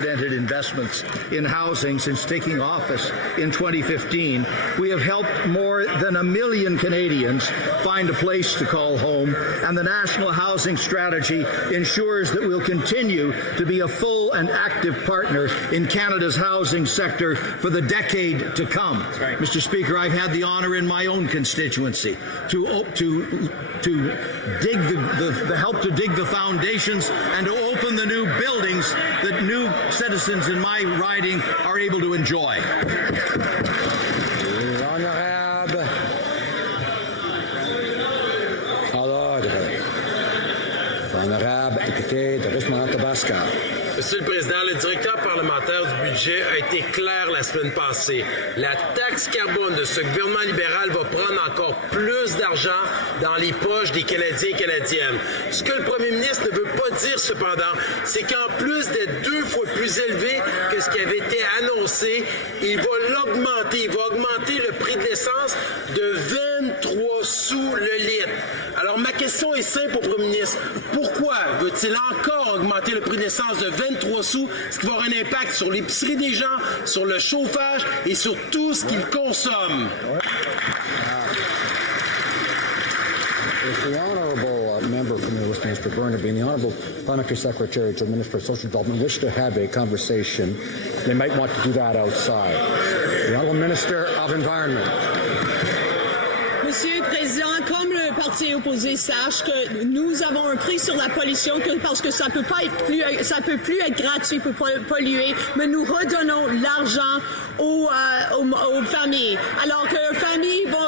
investments in housing since taking office in 2015. We have helped more than 1 million Canadians find a place to call home, and the National Housing Strategy ensures that we'll continue to be a full and active partner in Canada's housing sector for the decade to come. Right. Mr. Speaker, I've had the honour in my own constituency to dig help to dig the foundations and to open the new buildings that new citizens in my riding are able to enjoy. L'honorable à l'ordre. L'honorable député de Richmond-Athabasca. Monsieur le Président, le directeur parlementaire du budget a été clair la semaine passée. La taxe carbone de ce gouvernement libéral va prendre encore plus d'argent dans les poches des Canadiens et Canadiennes. Ce que le premier ministre ne veut pas dire cependant, c'est qu'en plus d'être 2 fois plus élevé que ce qui avait été annoncé, il va l'augmenter. Il va augmenter le prix de l'essence de 23 sous le litre. Alors ma question est simple au premier ministre. Pourquoi veut-il encore augmenter le prix de l'essence de 23 sous, ce qui va avoir un impact sur l'épicerie des gens, sur le chauffage et sur tout ce qu'ils consomment? If the honourable member from the Westminster Burnaby and the honourable Parliamentary Secretary to the Minister of Social Development wish to have a conversation, they might want to do that outside. The honourable Minister of Environment. Monsieur le Président, comme le parti opposé sache que nous avons un prix sur la pollution parce que ça peut plus être gratuit pour polluer, mais nous redonnons l'argent aux familles. Alors que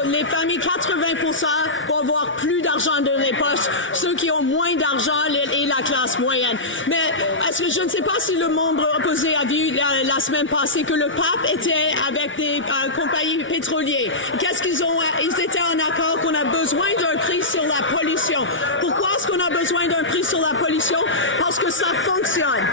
les familles, 80% vont avoir plus d'argent dans les poches, ceux qui ont moins d'argent et la classe moyenne. Mais est-ce que je ne sais pas si le membre opposé a vu la semaine passée que le pape était avec des compagnies pétrolières. Qu'est-ce qu'ils ont? Ils étaient en accord qu'on a besoin d'un prix sur la pollution. Pourquoi est-ce qu'on a besoin d'un prix sur la pollution? Parce que ça fonctionne.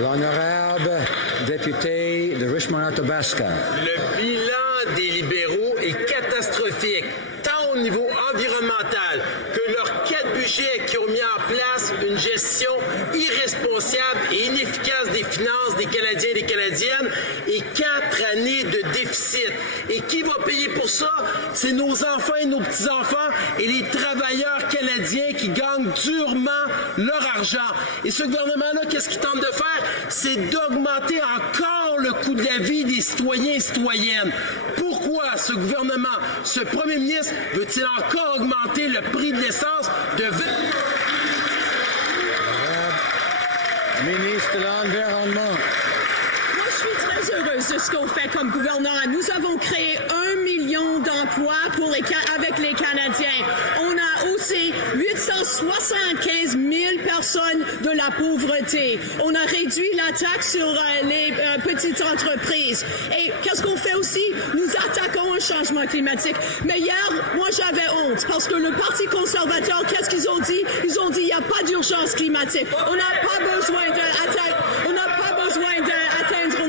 L'honorable député de Richmond-Athabasca. Le bilan des libéraux est catastrophique, tant au niveau environnemental que leurs 4 budgets qui ont mis en place une gestion irresponsable et inefficace des finances des Canadiens et des Canadiennes et 4 années de déficit. Et qui va payer pour ça? C'est nos enfants et nos petits-enfants et les travailleurs canadiens qui gagnent durement leur argent. Et ce gouvernement-là, qu'est-ce qu'il tente de faire? C'est d'augmenter encore le coût de la vie des citoyens et citoyennes. Pourquoi ce gouvernement, ce premier ministre, veut-il encore augmenter le prix de l'essence de 20... Ministre de l'Environnement. Moi, je suis très heureuse de ce qu'on fait comme gouvernement. Nous avons créé 1 million d'emplois avec les Canadiens. On a aussi 875 000 personnes de la pauvreté. On a réduit la taxe sur les petites entreprises. Et qu'est-ce qu'on fait aussi? Nous attaquons un changement climatique. Mais hier, moi, j'avais honte parce que le Parti conservateur, qu'est-ce qu'ils ont dit? Ils ont dit qu'il n'y a pas d'urgence climatique. On n'a pas besoin d'atteindre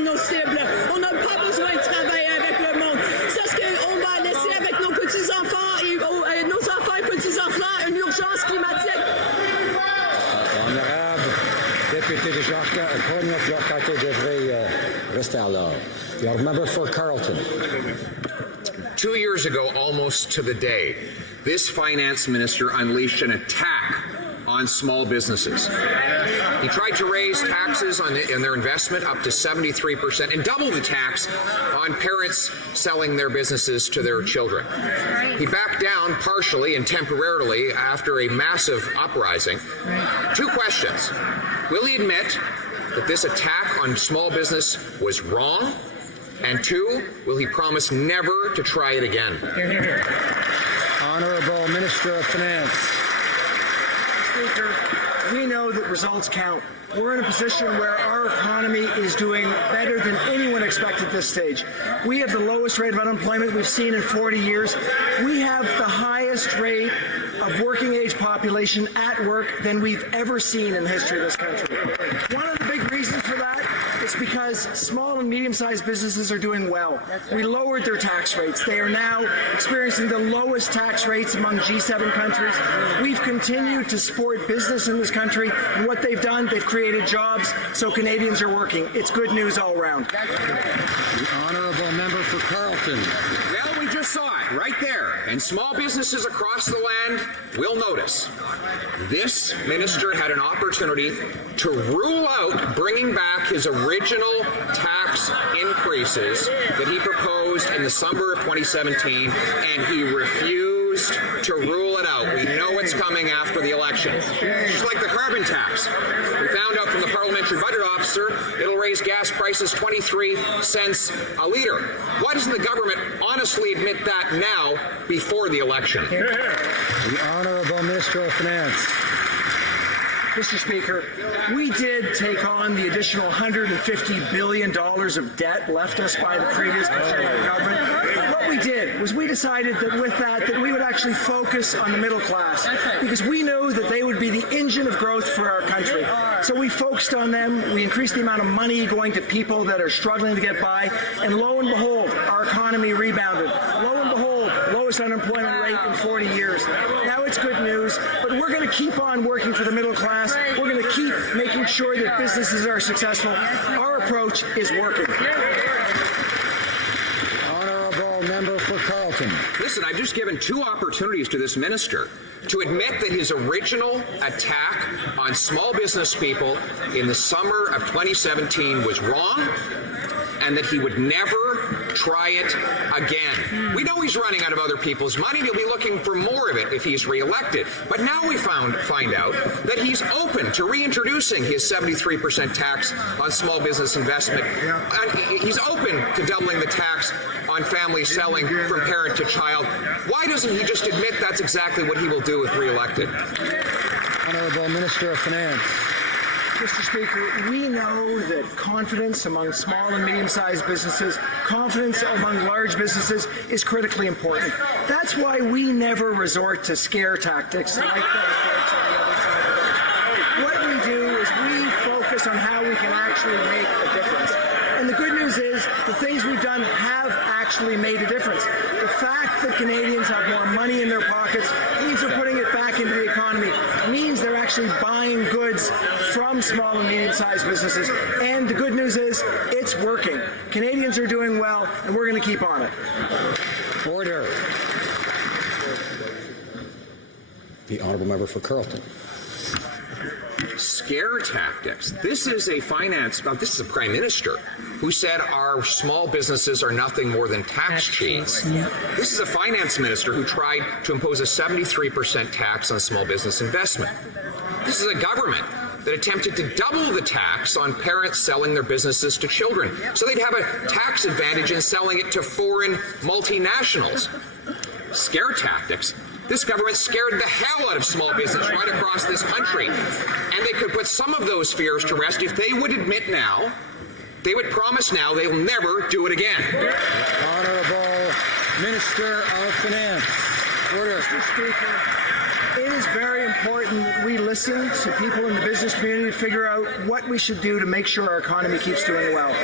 nos cibles. On n'a pas besoin de travailler avec le monde. C'est ce qu'on va laisser avec nos petits-enfants et nos enfants et petits-enfants, une urgence climatique. Honorable député de Jacques-Cartier devrait rester à l'ordre. The honourable member for Carleton. 2 years ago, almost to the day, this finance minister unleashed an attack on small businesses. He tried to raise taxes on their investment up to 73% and double the tax on parents selling their businesses to their children. He backed down partially and temporarily after a massive uprising. 2 questions. Will he admit that this attack on small business was wrong? And 2, will he promise never to try it again? Honourable Minister of Finance. Speaker, we know that results count. We're in a position where our economy is doing better than anyone expected at this stage. We have the lowest rate of unemployment we've seen in 40 years. We have the highest rate of working age population at work than we've ever seen in the history of this country. One of the big reasons for that is It's because small and medium-sized businesses are doing well. We lowered their tax rates. They are now experiencing the lowest tax rates among G7 countries. We've continued to support business in this country, and what they've done, they've created jobs, so Canadians are working. It's good news all around. The honourable member for Carleton. Well, we just saw it right there, and small businesses across the land will notice. This minister had an opportunity to rule out bringing back his original tax increases that he proposed in the summer of 2017, and he refused to rule it out. We know it's coming after the election. Just like the carbon tax. We found out from the parliamentary budget officer it'll raise gas prices 23 cents a litre. Why doesn't the government honestly admit that now before the election? The Honourable Minister of Finance. Mr. Speaker, we did take on the additional $150 billion of debt left us by the previous Conservative government. What we did was we decided that with that we would actually focus on the middle class because we knew that they would be the engine of growth for our country. So we focused on them. We increased the amount of money going to people that are struggling to get by. And lo and behold, our economy rebounded. Lo and behold, lowest unemployment rate in 40 years. Now it's good news, but we're going to keep on working for the middle class. We're going to keep making sure that businesses are successful. Our approach is working. Honourable member for Carleton. Listen, I've just given two opportunities to this minister to admit that his original attack on small business people in the summer of 2017 was wrong and that he would never try it again. We know he's running out of other people's money. He'll be looking for more of it if he's reelected. But now we find out that he's open to reintroducing his 73% tax on small business investment. And he's open to doubling the tax on families selling from parent to child. Why doesn't he just admit that's exactly what he will do if reelected? Honourable Minister of Finance. Mr. Speaker, we know that confidence among small and medium-sized businesses, confidence among large businesses is critically important. That's why we never resort to scare tactics like those folks on the other side of the What we do is we focus on how we can actually make a difference. And the good news is the things we've done have actually made a difference. The fact that Canadians have more money in their pockets means they're putting it back into the economy. It means they're actually buying goods from small and medium-sized businesses. And the good news is it's working. Canadians are doing well, and we're going to keep on it. Order. The honourable member for Carleton. Scare tactics. This is a prime minister who said our small businesses are nothing more than tax cheats. This is a finance minister who tried to impose a 73% tax on small business investment. This is a government that attempted to double the tax on parents selling their businesses to children, so they'd have a tax advantage in selling it to foreign multinationals. Scare tactics. This government scared the hell out of small business right across this country. And they could put some of those fears to rest if they would admit now, they would promise now they'll never do it again. Honourable Minister of Finance. Order. Mr. Speaker, it is very important that we listen to people in the business community to figure out what we should do to make sure our economy keeps doing well.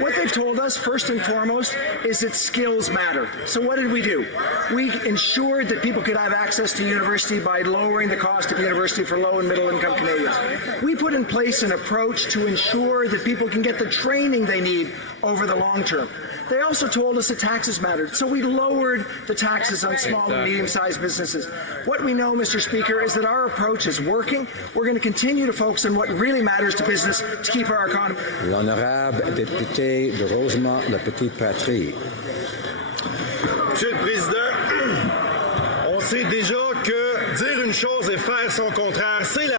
What they've told us, first and foremost, is that skills matter. So what did we do? We ensured that people could have access to university by lowering the cost of university for low and middle income Canadians. We put in place an approach to ensure that people can get the training they need over the long term. They also told us that taxes mattered, so we lowered the taxes on small and medium-sized businesses. What we know, Mr. Speaker, is that our approach is working. We're going to continue to focus on what really matters to business to keep our economy. L'honorable député de Rosemont, la Petite Patrie. Monsieur le Président, on sait déjà que dire une chose et faire son contraire, c'est la